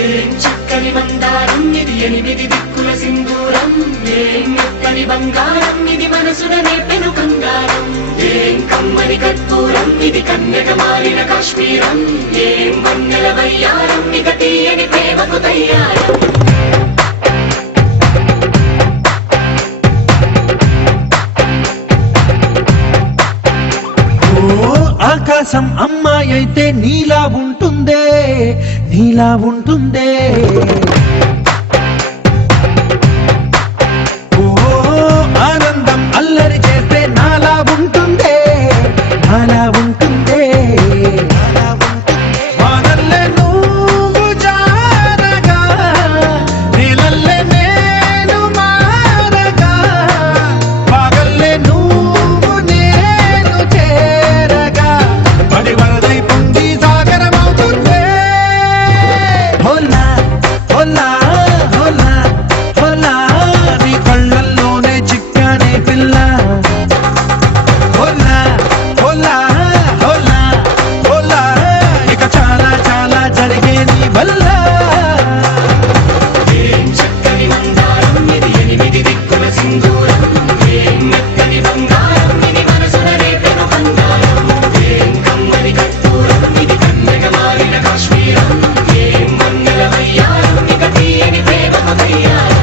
ఏం చక్కని మందారం ఇది ఎనిమిది దిక్కుల సింధూరం ఏం మెత్తని బంగారం ఇది మనసున నేపెను కంగారం ఏం కమ్మని కర్పూరం ఇది కన్యక మారిన కాశ్మీరం ఏం వన్నెల వయ్యారం ఇక తీయని ప్రేమకు తయ్యారం ఆకాశం అమ్మాయి అయితే నీలా ఉంటుందే నీలా ఉంటుందే ఓ ఆనందం అల్లరి చేస్తే నాలా ఉంటుందే నాలా ఉంటుందే వానల్లే నువ్వు జారగా నీలల్లే నేను మారగా పగల్లే నువ్వు నేను చేరగా పడి వరదై పొంగి సాగరమవుతుందే హోలా హోలా హోలా హోలా నీ కళ్ళల్లోనే చిక్కానే పిల్ల హోలా హోలా హోలా హోలా ఇక చాలా చాలా జరిగే నీ వల్ల ఏం చక్కని మందారం ఇది ఎనిమిది దిక్కుల సింధూరం ఏం మెత్తని బంగారం ఇది మనసున రేపెను కంగారం ఏం కమ్మని కర్పూరం ఇది కన్యక మారిన కాశ్మీరం ఏం వన్నెల వయ్యారం ఇక తీయని ప్రేమకు తయ్యారం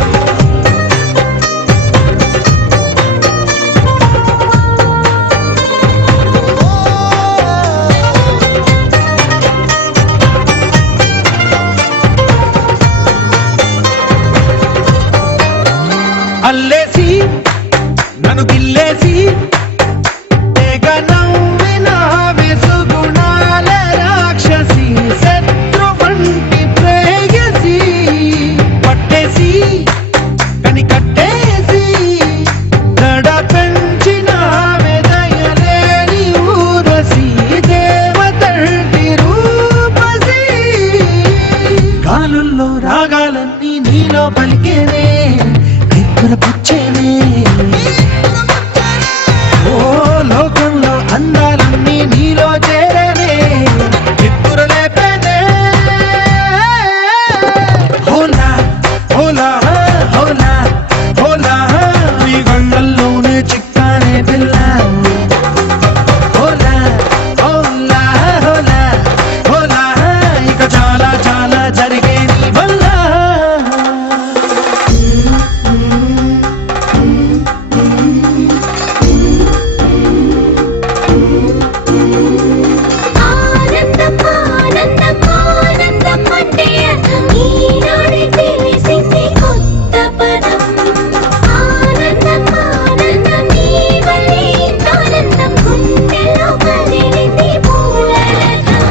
అల్లేసి నన్ను గిల్లేసి తెగ నవ్విన వెసుగుణాల రాక్షసి శత్రు వంటి ప్రేయసి పట్టేసి కని కట్టేసి దడ పెంచిన దయలేని ఊరసి దేవతంటి రూపసి గాలుల్లో రాగాలన్నీ నీలో పలికేనే పుచ్చేనే ఓ లోకంలో అందాలన్నీ నీలో చేరనే చిత్తుర లేపేనే హోలా హోలా హోలా హోలా నీ గంగల్లోనే చిక్కానే పిల్ల హోలా హోలా హోలా హోలా ఇక చాలా చాలా జరిగే నీ వల్ల ఆనందం ఆనందం ఆనందం అంటే ఈనాడే తెలిసింది కొత్త పదం ఆనందం ఆనందం నీ వల్లే ఆనందం గుండెలో కదిలింది పూలరథం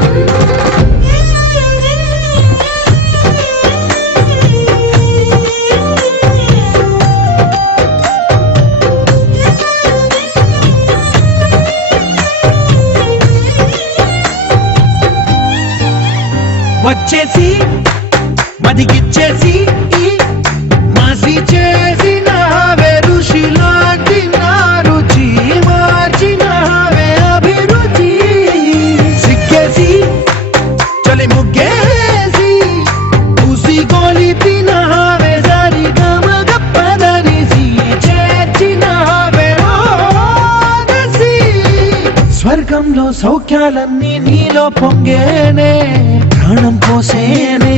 వచ్చేసి మదిగిచ్చేసి మాసి చేసిన ఋషిలాంటి నా రుచి మార్చిన అభిరుచి సిగ్గేసి చలి ముగ్గేసి ఉసి గొలిపిన సరి గమగప్పదనిసి చేర్చిన స్వర్గంలో సౌఖ్యాలన్నీ నీలో పొంగేనే ప్రాణం పోసేనే